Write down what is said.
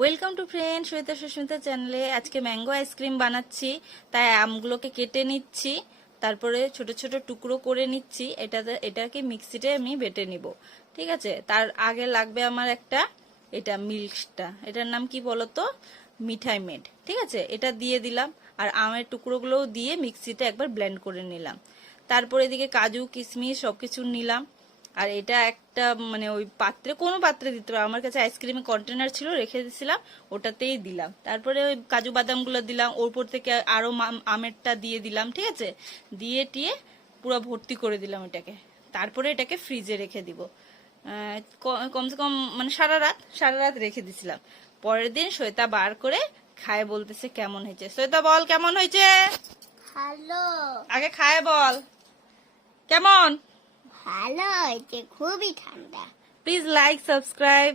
Welcome to friend Shweta Susmita চ্যানেলে। আজকে mango ice cream বানাচ্ছি, তাই আমগুলোকে কেটে নিচ্ছি, তারপরে ছোট ছোট টুকরো করে নিচ্ছি। এটাকে মিক্সিতে আমি বেটে নিব। ঠিক আছে, তার আগে লাগবে আমার এটা মিল্কটা, এটার নাম কি বলতো, মিঠাই মেড। ঠিক আছে, এটা দিয়ে দিলাম, আর আমের টুকরোগুলোও দিয়ে মিক্সিতে একবার ব্লেন্ড করে নিলাম। তারপরে এদিকে কাজু কিশমিশ সবকিছু নিলাম। আর এটা একটা মানে ওই পাত্রে, কোনো পাত্রে দিতে পারো, আমার কাছে আইসক্রিমের কন্টেনার ছিল, রেখে দিয়েছিলাম, ওটাতেই দিলাম। তারপরে ওই কাজু বাদামগুলো দিলাম, ওপর থেকে আরো আমেরটা দিয়ে দিলাম। ঠিক আছে, দিয়ে টিয়ে পুরো ভর্তি করে দিলাম এটাকে। তারপরে এটাকে ফ্রিজে রেখে দিব, কমসে কম মানে সারা রাত রেখে দিছিলাম। পরের দিন শ্বেতা বার করে খায়, বলতেছে কেমন হয়েছে। শ্বেতা বল কেমন হয়েছে, ভালো। আগে খায় বল কেমন। ভালো হয়েছে, খুবই ঠান্ডা। Please like subscribe.